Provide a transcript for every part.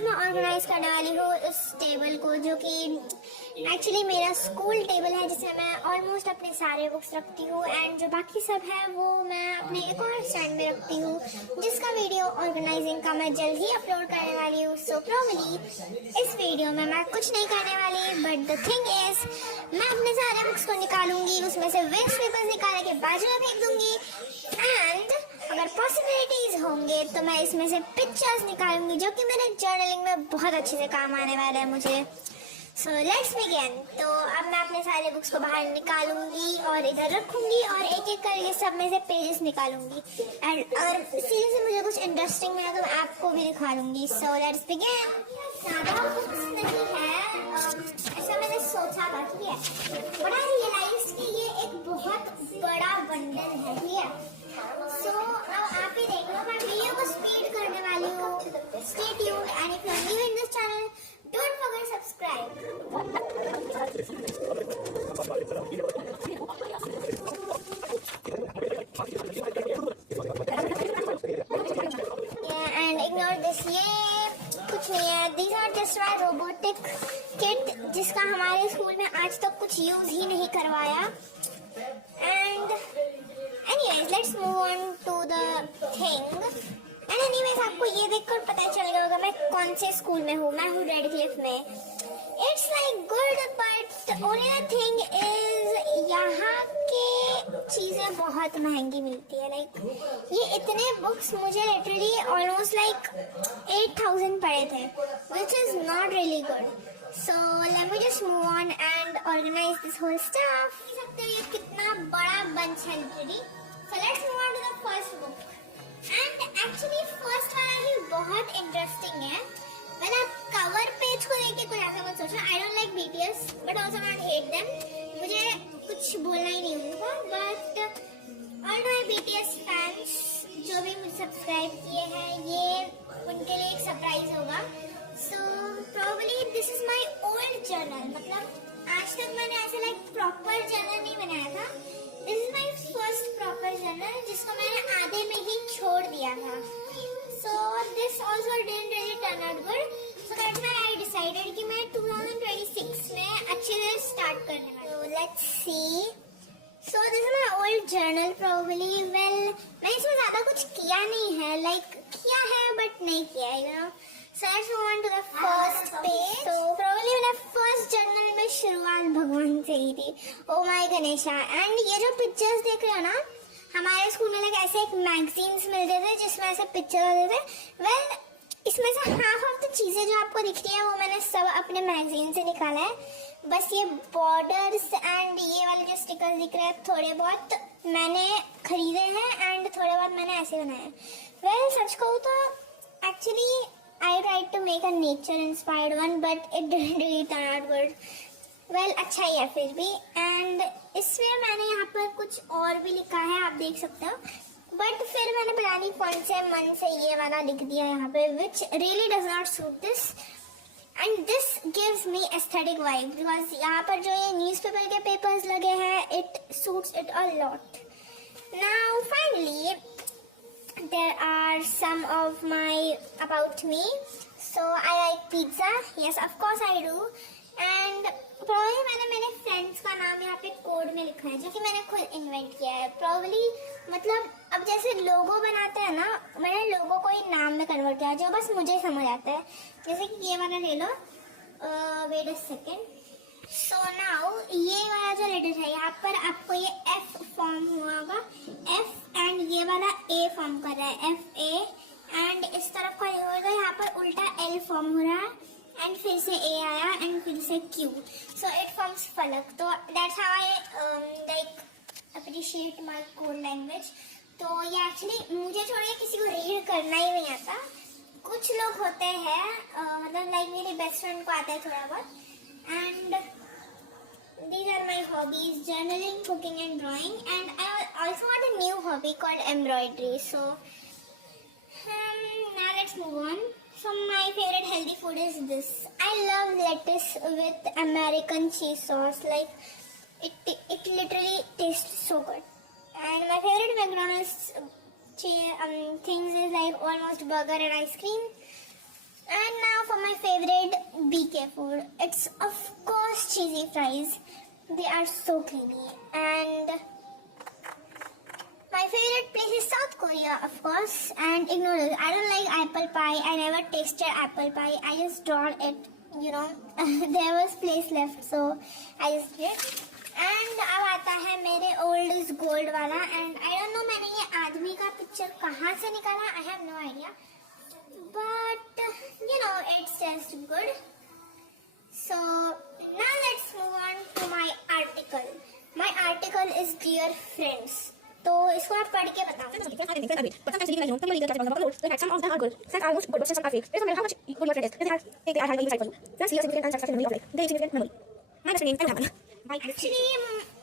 आज मैं ऑर्गेनाइज करने वाली हूँ इस टेबल को, जो कि एक्चुअली मेरा स्कूल टेबल है जिसमें मैं ऑलमोस्ट अपने सारे बुक्स रखती हूँ एंड जो बाकी सब है वो मैं अपने एक और स्टैंड में रखती हूँ, जिसका वीडियो ऑर्गेनाइजिंग का मैं जल्द ही अपलोड करने वाली हूँ। सो प्रॉब्ली इस वीडियो में मैं कुछ नहीं करने वाली, बट द थिंग इज मैं अपने सारे बुक्स को निकालूंगी, उसमें से वेस्ट पेपर्स निकालने के बाजू में फेंक दूंगी एंड अगर पॉसिबिलिटीज होंगे तो मैं इसमें से पिक्चर्स निकालूंगी जो कि मेरे जर्नलिंग में बहुत अच्छे से काम आने वाला है मुझे। So let's begin. तो अब मैं अपने सारे बुक्स को बाहर निकालूंगी और इधर रखूंगी और एक एक करके सब में से पेजेस निकालूंगी एंड अगर सीरीज में मुझे कुछ इंटरेस्टिंग मिला तो मैं आपको भी दिखा दूंगी। So let's begin. ज़्यादा बुक्स नहीं है, ऐसा मैंने सोचा था, ठीक है, बट आई रियलाइज कि ये एक बहुत बड़ा बंडल है, ठीक है। सो अब आप ही देख लो, मैं वीडियो को स्पीड करने वाली हूँ। Stay tuned and if you are new in this channel don't forget subscribe. And ignore this, ये कुछ नहीं है, these are just my robotic kit जिसका हमारे स्कूल में आज तक कुछ यूज ही नहीं करवाया। And anyways let's move on to the thing and anyways आपको ये देखकर पता चल गया होगा मैं कौन से स्कूल में हूँ। मैं हूँ रेडक्लिफ में। It's like good but only the thing is यहाँ के चीजें बहुत महंगी मिलती है। लाइक ये इतने बुक्स मुझे लिटरली ऑलमोस्ट लाइक 8,000 पड़े थे, which is not really good. So let me just move on and organize this whole stuff. देख सकते हो ये कितना बड़ा बंच है literally. So let's move on to the first book. And actually first वाला ही बहुत इंटरेस्टिंग है। मैंने आप कवर पेज को देख के कुछ ऐसा मत सोचना। I don't like BTS but also not hate them. मुझे कुछ बोलना ही नहीं उनको, but all my BTS fans जो भी मुझे सब्सक्राइब किए हैं ये उनके लिए एक सरप्राइज होगा। So probably this is my old journal, मतलब आज तक मैंने ऐसे लाइक प्रॉपर जर्नल नहीं बनाया था। This is my first proper journal जिसको मैंने आधे में ही छोड़ दिया था। So this also didn't really turn out good. So that's why I decided कि मैं 2026 में अच्छे से स्टार्ट करने वाली हूँ। So let's see. So this is my old journal probably. Well मैं इसमें ज़्यादा कुछ किया नहीं है, like किया है but नहीं किया है, you know. So let's move on to the first page. So probably मैंने first journal में शुरुआत भगवान से ही थी। Oh my Ganesha. And ये जो पिक्चर्स देख रहे हो ना, हमारे स्कूल में ऐसे एक मैगजीन्स मिलते थे जिसमें ऐसे पिक्चर होते थे। Well इसमें से हाफ ऑफ द चीजें जो आपको दिख रही है वो मैंने सब अपने मैगजीन से निकाला है। बस ये बॉर्डर्स एंड ये वाले जो स्टिकर्स दिख रहे हैं थोड़े बहुत मैंने खरीदे हैं एंड थोड़े बहुत मैंने ऐसे बनाए हैं। Well सच कहूँ तो actually I tried to make a nature inspired one but it didn't really turn out good. Well अच्छा ही है फिर भी। and इसमें मैंने यहाँ पर कुछ और भी लिखा है, आप देख सकते हो, but फिर मैंने पता नहीं कौन से मन से ये वाला लिख दिया यहाँ पे, which really does not suit this and this gives me aesthetic vibe because यहाँ पर जो ये न्यूज़पेपर के पेपर्स लगे हैं it suits it a lot. Now finally there are some of my about me. So I like pizza. Yes, of course I do. And probably मैंने मेरे friends का नाम यहाँ पे कोड में लिखा है जो कि मैंने खुद इन्वेंट किया है। Probably मतलब अब जैसे लोगो बनाते हैं ना, मैंने लोगो को ही नाम में कन्वर्ट किया जो बस मुझे समझ आता है। जैसे कि ये वाला ले लो, wait a second. So now ये वाला जो लेटर है यहाँ पर आपको ये F फॉर्म हुआ होगा, F एंड ये वाला A फॉर्म कर रहा है, FA एंड इस तरफ का ये होगा, यहाँ पर उल्टा L फॉर्म हो रहा है एंड फिर से A आया एंड फिर से Q. सो इट फॉर्म्स फलक। तो that's how I like appreciate my code language. तो ये एक्चुअली मुझे छोड़िए किसी को रीड करना ही नहीं आता। कुछ लोग होते हैं मतलब लाइक मेरी बेस्ट फ्रेंड को आता है थोड़ा बहुत। And these are my hobbies: journaling, cooking and drawing, and I also want a new hobby called embroidery. So now let's move on. So my favorite healthy food is this. I love lettuce with American cheese sauce. Like it literally tastes so good. And my favorite McDonald's things is like almost burger and ice cream. And now for BK food. It's of course cheesy fries. They are so creamy. And my favorite place is South Korea, of course. And ignore it. I don't like apple pie. I never tasted apple pie. I just drawn it. There was place left, so I just did. And अब आता है मेरे old is gold वाला. And I don't know मैंने ये आदमी का picture कहाँ से निकाला. I have no idea. But it's just good. So now let's move on to my article. My article is Dear Friends. तो इसको आप पढ़ के बताओ. But sometimes you know, some of the leaders like some of them are good. Some are most good, but some are fake. It doesn't matter how much good your friend is. They are highly insightful. Friends feel significant and satisfaction in the of life. They significant memory. My best friend name, I don't have one. Actually,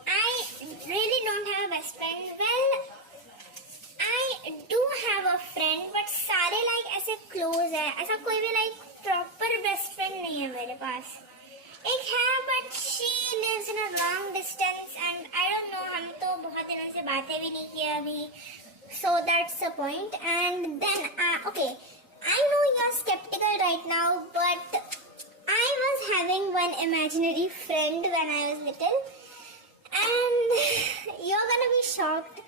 I really don't have a best friend. Well, I do have a friend, but सारे like ऐसे close है. ऐसा कोई भी like proper best friend नहीं है मेरे पास. एक है, but she lives in a long distance and I don't know. हम तो बहुत दिनों से बातें भी नहीं किया अभी. So that's the point. And then okay, I know you're skeptical right now, but I was having one imaginary friend when I was little, and you're gonna be shocked.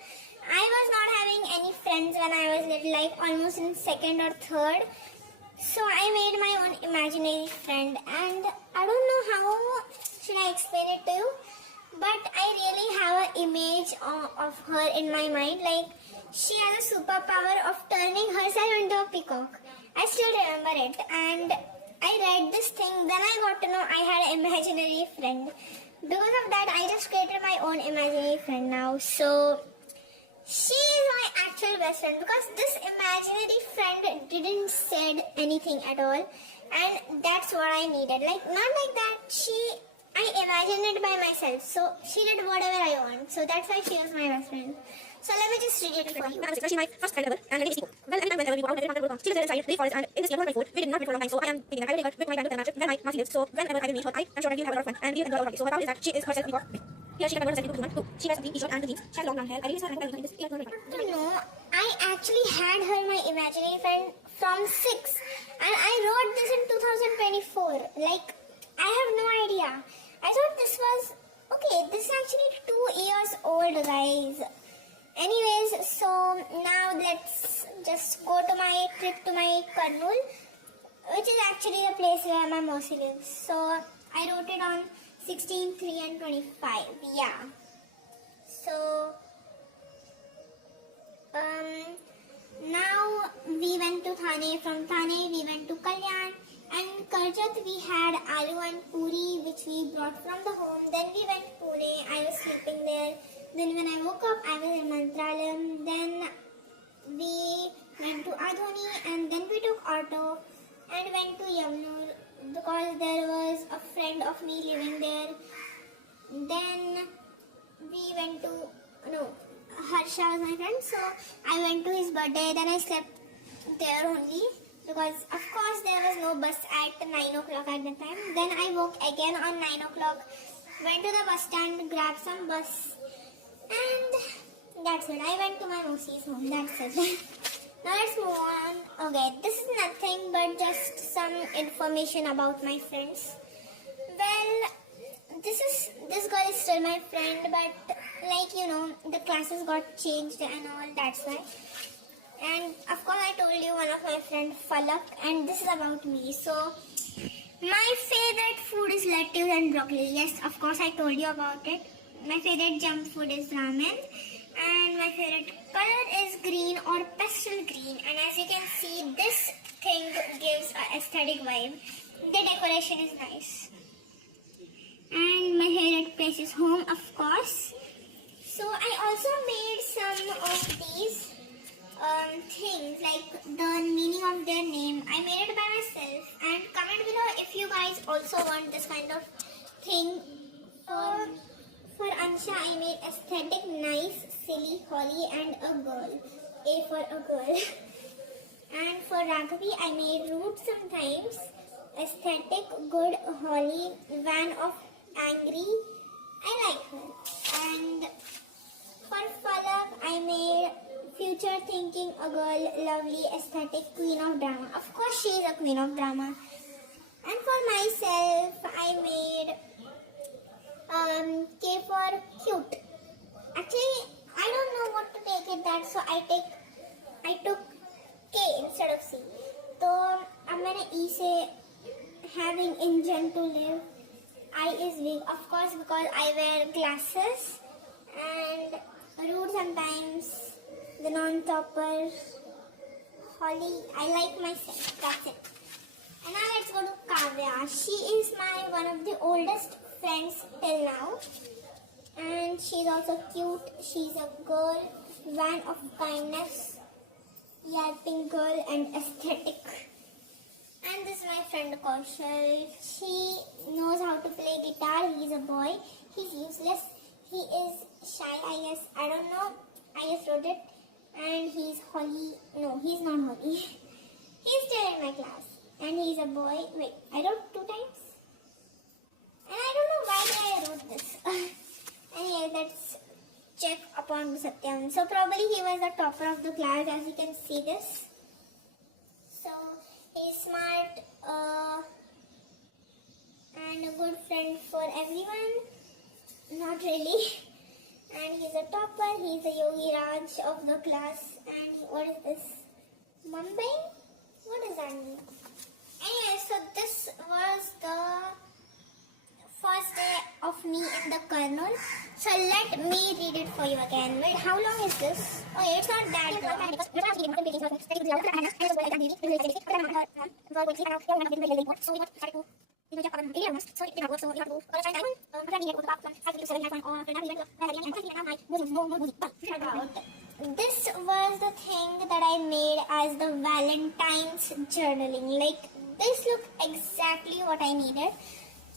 I was not having any friends when I was little, like almost in second or third. So I made my own imaginary friend, and I don't know how should I explain it to you, but I really have an image of her in my mind. Like she has a superpower of turning herself into a peacock. I still remember it, and I read this thing, then I got to know I had an imaginary friend. Because of that, I just created my own imaginary friend now. So she is my actual best friend because this imaginary friend didn't said anything at all, and that's what I needed. Like not like that. I imagined it by myself. So she did whatever I want. So that's why she was my best friend. So let me just read it for you. She's my first friend ever, and her name is Nico. Well, anytime whenever we go out, my favorite mother she lives there inside the forest, and in this year my food. We did not meet for a long time, so I am thinking that I will take her with my granddaughter and my trip. Then my Marcy lives, so whenever I will meet her, I am sure that we will have a lot of fun, and we will enjoy our holiday. So her power is that she is herself Nico. Here she can wear herself into human too. She wears something t-shirt and the jeans. She has long brown hair. I really saw her in this ear. No, I actually had her my imaginary friend from 6, and I wrote this in 2024. Like I have no idea. I thought this was okay. This is actually 2 years old, guys. Anyways, so now let's just go to my trip to my Kurnool, which is actually the place where my Mosi lives. So I wrote it on 16, 3 and 25. Yeah. So now we went to Thane. From Thane we went to Kalyan. And Karjat we had aloo and puri which we brought from the home. Then we went to Pune. I was sleeping there. Then when I woke up, I was in Mantralayam. Then we went to Adhoni, and then we took auto and went to Yamnur because there was a friend of me living there. Then we went to Harsha was my friend, so I went to his birthday. Then I slept there only because of course there was no bus at 9 o'clock at the time. Then I woke again on 9 o'clock, went to the bus stand, grabbed some bus. And that's it. I went to my Mosi's home. That's it. Now let's move on. Okay, this is nothing but just some information about my friends. Well, this girl is still my friend, but like the classes got changed and all. That's why. And of course, I told you one of my friend Falak, and this is about me. So my favorite food is lettuce and broccoli. Yes, of course, I told you about it. My favorite junk food is ramen, and my favorite color is green or pastel green. And as you can see, this thing gives an aesthetic vibe. The decoration is nice. And my favorite place is home, of course. So I also made some of these things, like the meaning of their name. I made it by myself. And comment below if you guys also want this kind of thing. For Ansha, I made aesthetic, nice, silly, holly, and a girl. A for a girl. And for Raghavi, I made root sometimes, aesthetic, good, holly, van of angry. I like her. And for Falak, I made future thinking, a girl, lovely, aesthetic, queen of drama. Of course, she is a queen of drama. And for myself, I made K for cute. Actually, I don't know what to take it that, so I took K instead of C. तो अब मैंने E से having engine to live. I is big, of course, because I wear glasses and rude sometimes. The non-topper. Holly, I like myself. That's it. And now let's go to Kavya. She is my one of the oldest friends till now. And she's also cute. She's a girl, van of kindness, yapping girl and aesthetic. And this is my friend Kaushal. She knows how to play guitar. He's a boy. He's useless. He is shy, I guess. I don't know. I just wrote it. And he's Holly. No, he's not Holly. He's still in my class. And he's a boy. Wait, I wrote 2 times? And I don't know why I wrote this. Anyway, let's check upon Satyam. So probably he was the topper of the class, as you can see this. So he's smart and a good friend for everyone. Not really. And he's a topper. He's a Yogi Raj of the class. And what is this? Mumbai? What does that mean? Anyway, so this was the first day of me in the kernel. So let me read it for you again. Wait, how long is this? Oh, it's not that long. This was the thing that I made as the Valentine's journaling. Like, this looked exactly what I needed.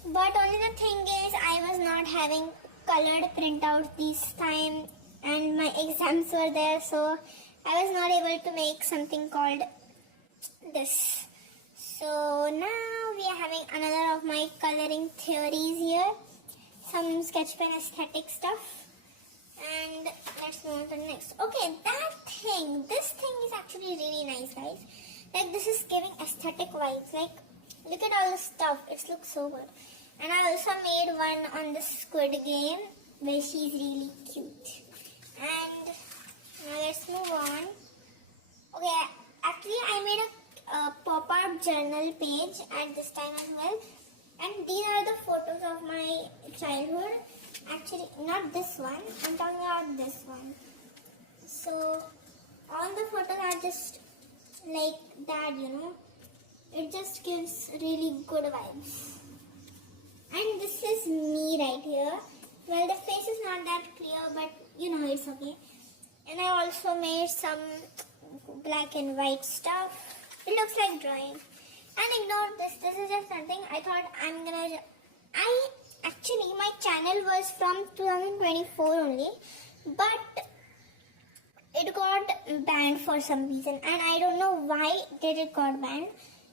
But only the thing is, I was not having colored printouts this time. And my exams were there. So, I was not able to make something called this. So, now we are having another of my coloring theories here. Some sketch pen aesthetic stuff. And let's move on to the next. Okay, this thing is actually really nice, guys. Like, this is giving aesthetic vibes. Like, look at all the stuff. It looks so good. And I also made one on the Squid Game where she's really cute. And now let's move on. Okay, actually I made a pop-art journal page at this time as well. And these are the photos of my childhood. Actually, not this one. I'm talking about this one. So, all the photos are just like that, you know. It just gives really good vibes. And this is me right here. Well, the face is not that clear, but you know, it's okay. And I also made some black and white stuff. It looks like drawing. And ignore this. This is just something I thought I'm gonna... Actually, my channel was from 2024 only, but it got banned for some reason, and I don't know why did it got banned.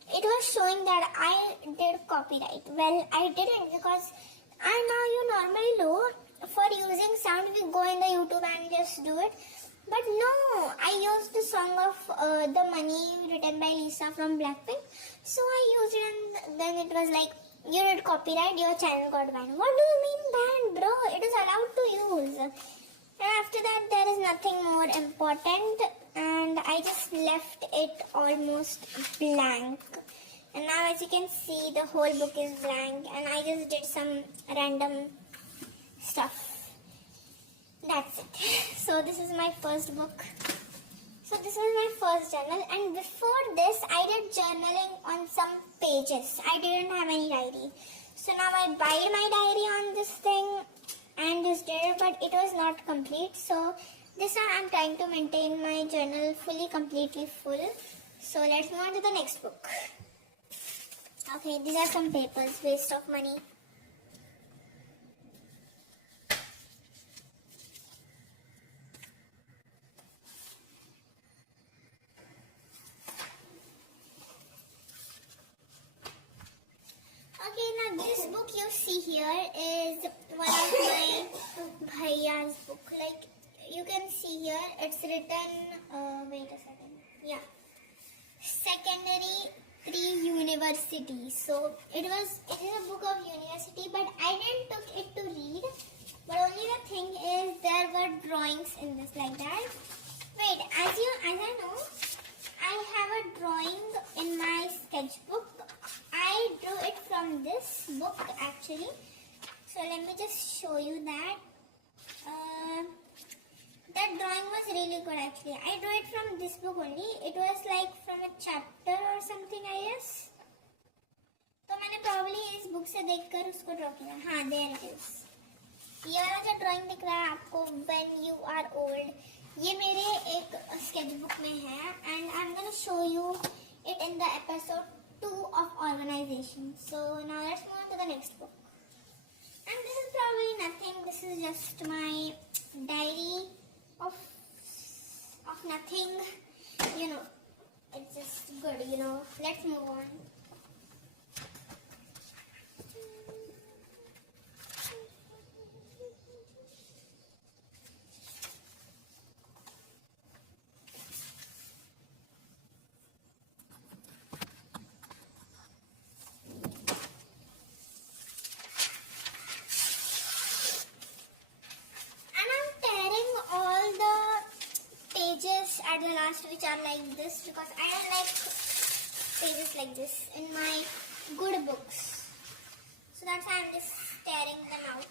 It was showing that I did copyright. Well, I didn't, because and now you normally do for using sound, we go in the YouTube and just do it. But no, I used the song of The Money written by Lisa from Blackpink. So I used it, and then it was like, you did copyright, your channel got banned. What do you mean banned, bro? It is allowed to use. And after that, there is nothing more important. And I just left it almost blank. And now as you can see, the whole book is blank. And I just did some random stuff. That's it. So this is my first book. So this was my first journal, and before this I did journaling on some pages. I didn't have any diary. So now I buy my diary on this thing and just did it, but it was not complete. So this time I'm trying to maintain my journal completely full. So let's move on to the next book. Okay, these are some papers, waste of money. Okay, now this book you see here is one of my bhaiya's book. Like, you can see here, it's written, wait a second. Yeah. Secondary three universities. So it is a book of university, but I didn't took it to read. But only the thing is there were drawings in this like that. Wait, as I know, I have a drawing in my sketchbook. I drew it from this book actually. So let me just show you that. That drawing was really good actually. I drew it from this book only. It was like from a chapter or something I guess. तो मैंने probably इस book से देखकर उसको draw किया. हाँ, there it is. ये वाला जो drawing दिख रहा है आपको when you are old, ये मेरे एक sketchbook में है and I'm gonna show you it in the episode 2 of organization. So now let's move on to the next book. And this is probably nothing. This is just my diary of nothing. You know, it's just good. You know, let's move on. At the last, which are like this, because I don't like pages like this in my good books. So that's why I'm just tearing them out.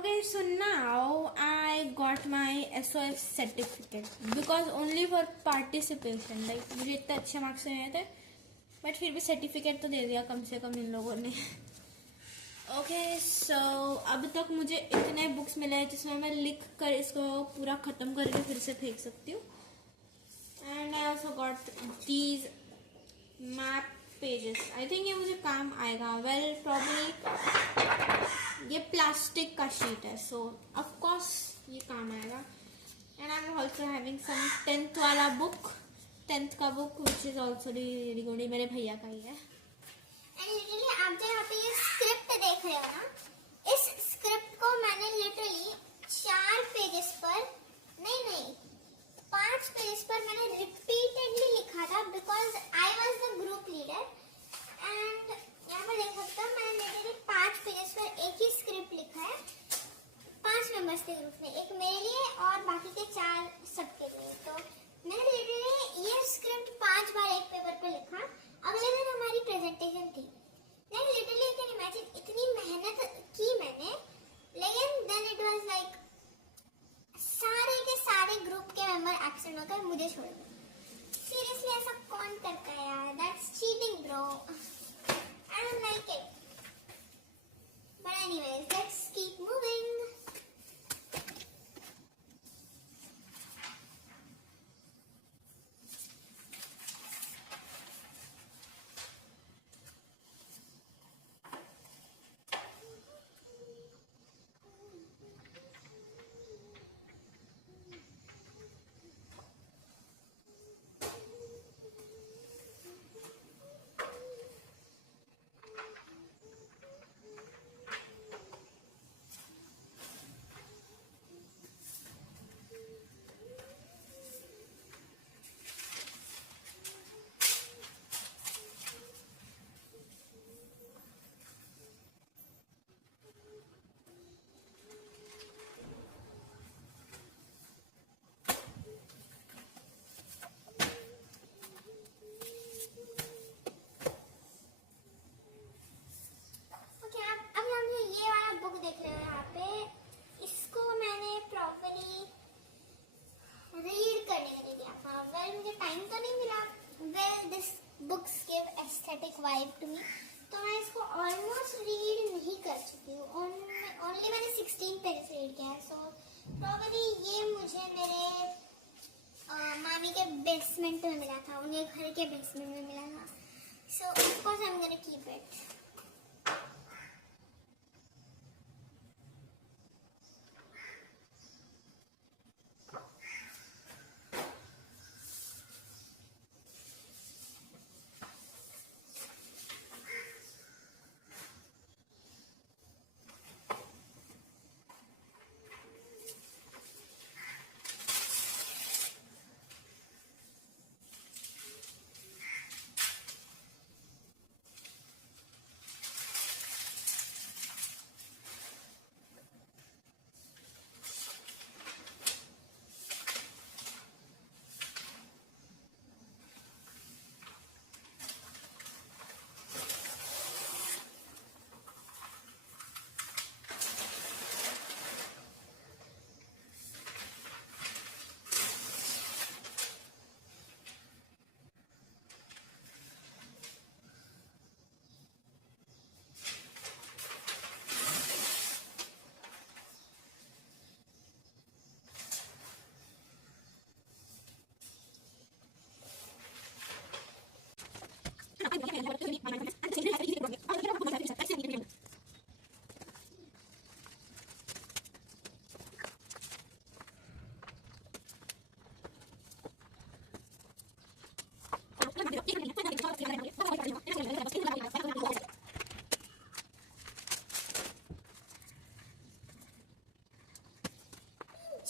Okay, so now I got my SOS certificate because only for participation. Like मुझे इतने अच्छे marks नहीं आए थे, but फिर भी certificate तो दे दिया कम से कम इन लोगों ने. ओके, सो अब तक मुझे इतने बुक्स मिले हैं जिसमें मैं लिख कर इसको पूरा ख़त्म करके फिर से फेंक सकती हूँ. And I also got these map pages. I think ये मुझे काम आएगा. वेल प्रॉब्ली ये प्लास्टिक का शीट है, सो ऑफ कोर्स ये काम आएगा. And I am also having some 10th वाला बुक, 10th का book which is also really good. मेरे भैया का ही है. एंड लिटरली आप जो यहाँ पे ये स्क्रिप्ट देख रहे हो ना, इस स्क्रिप्ट को मैंने लिटरली 4 पेजेस पर नहीं 5 पेजेस पर मैंने रिपीटेडली लिखा था because I was the group leader. And यहाँ पर देख सकते हो मैंने लिटरली 5 पेजेस पर एक ही स्क्रिप्ट लिखा है. 5 मेंबर्स थे ग्रुप में, एक मेरे लिए और बाकी के 4 सबके लिए. तो मैंने लिटरली ये स्क्रिप्ट 5 बार एक पेपर पे लिखा. अगले दिन हमारी प्रेजेंटेशन थी. नहीं लिटरली यू कैन इमेजिन इतनी मेहनत की मैंने, लेकिन देन इट वाज लाइक सारे के सारे ग्रुप के मेंबर एब्सेंट होकर मुझे छोड़ दिए. सीरियसली ऐसा कौन करता है यार? That's cheating bro. I don't like it. But anyways let's keep moving. देख रहे हो यहाँ पे, इसको मैंने प्रॉपरली रीड करने के लिए दिया था. वेल मुझे टाइम तो नहीं मिला. Well this books give aesthetic vibe to me, तो मैं इसको ऑलमोस्ट रीड नहीं कर चुकी हूँ. ओनली मैंने 16 पेजेस रीड किया है. सो प्रॉपरली ये मुझे मेरे मामी के बेसमेंट में मिला था, उनके घर के बेसमेंट में मिला था. सो of course I am gonna keep it.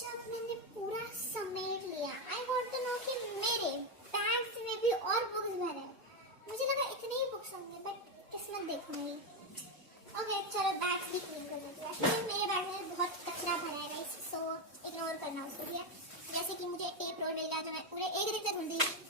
जब मैंने पूरा समेट लिया, आई गॉट टू नो कि मेरे बैग्स में भी और बुक्स भरे हैं. मुझे लगा इतने ही बुक्स होंगे, बट किस्मत देखो मेरी. ओके चलो बैग्स भी क्लीन कर लेते हैं. एक्चुअली मेरे बैग में बहुत कचरा भरा है गाइस, सो इग्नोर करना उसको भी है. जैसे कि मुझे टेप रोल मिल गया जो मैं पूरे एक दिन से ढूंढ रही हूँ.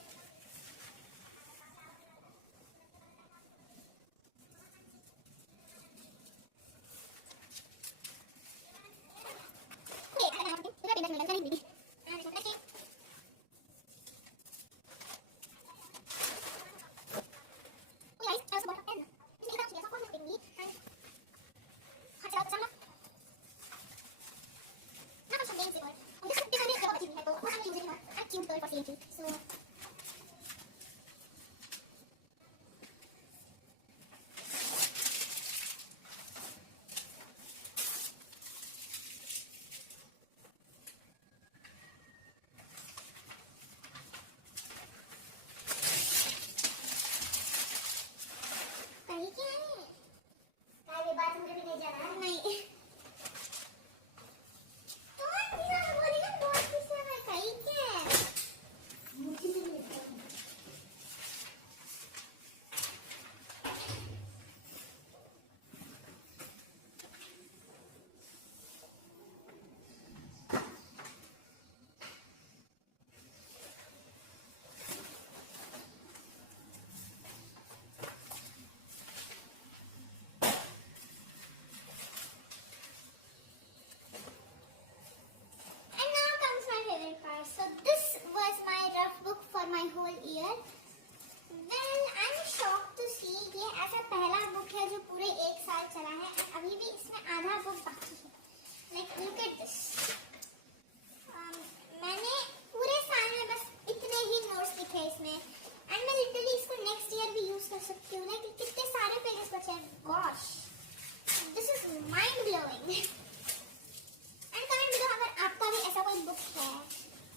एंड कमेंट बिलो अगर आपका भी ऐसा कोई बुक है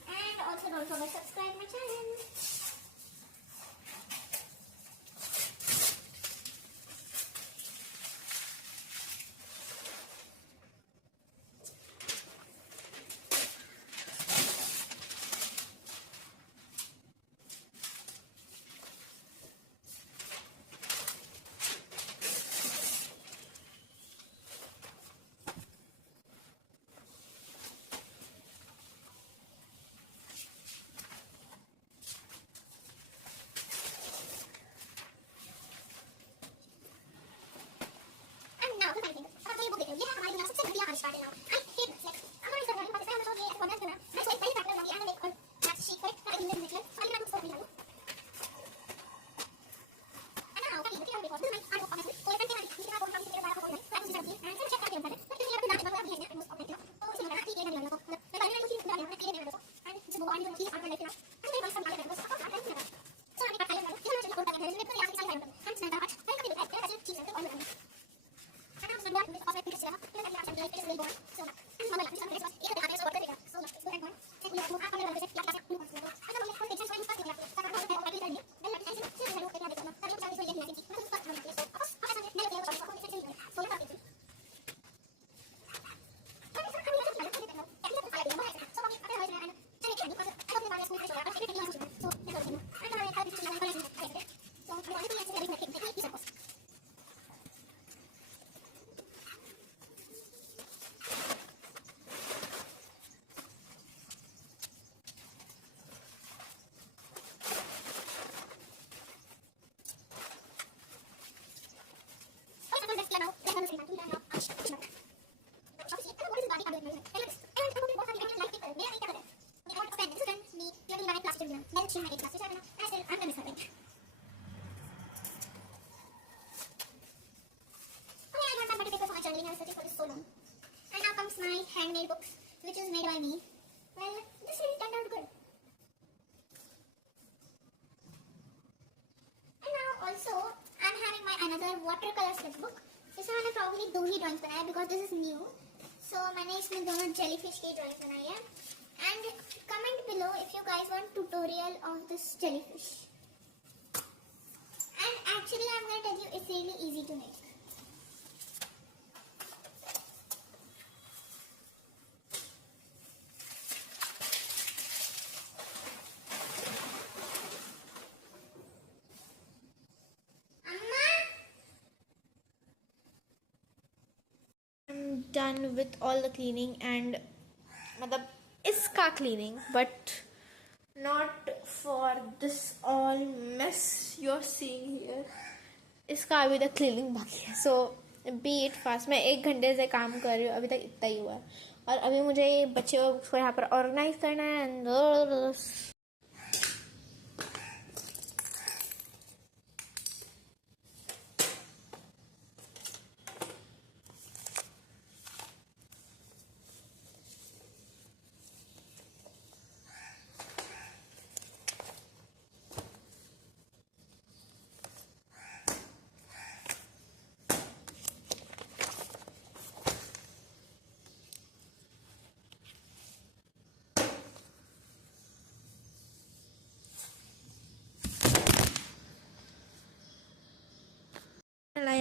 and also don't forget subscribe my channel. My handmade books, which is made by me. Well, this really turned out good. And now also, I'm having my another watercolor sketchbook. इसमें मैंने probably 2 ही drawings बनाए because this is new. So मैंने इसमें दोनों jellyfish की drawings बनाई है. And comment below if you guys want tutorial of this jellyfish. And actually, I'm gonna tell you, it's really easy to make. Done with all the cleaning and मतलब इसका cleaning, but not for this all mess you're seeing here. इसका अभी तक cleaning बाकी है, so be it fast. मैं 1 घंटे से काम कर रही हूँ, अभी तक इतना ही हुआ है और अभी मुझे बच्चे को यहाँ पर ऑर्गेनाइज करना है.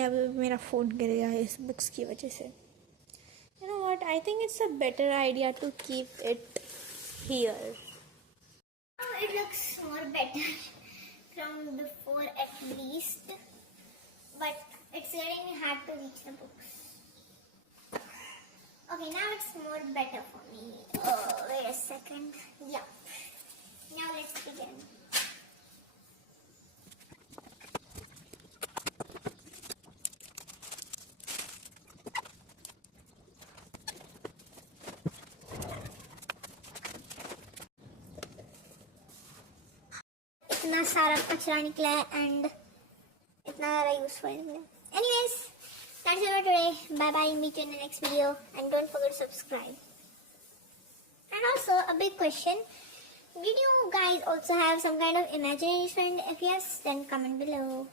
अभी मेरा फ़ोन गिरेगा इस बुक्स की वजह से. You know what? I think it's a better idea to keep it here. Oh, it looks more better from before at least, but it's getting hard to reach the books. Okay, now it's more better for me. Oh, wait a second. Yeah. Now let's begin. इतना सारा कचरा निकला है and इतना सारा useful निकला. Anyways, that's it for today. Bye bye. Meet you in the next video and don't forget to subscribe. And also a big question: did you guys also have some kind of imaginary friend? If yes, then comment below.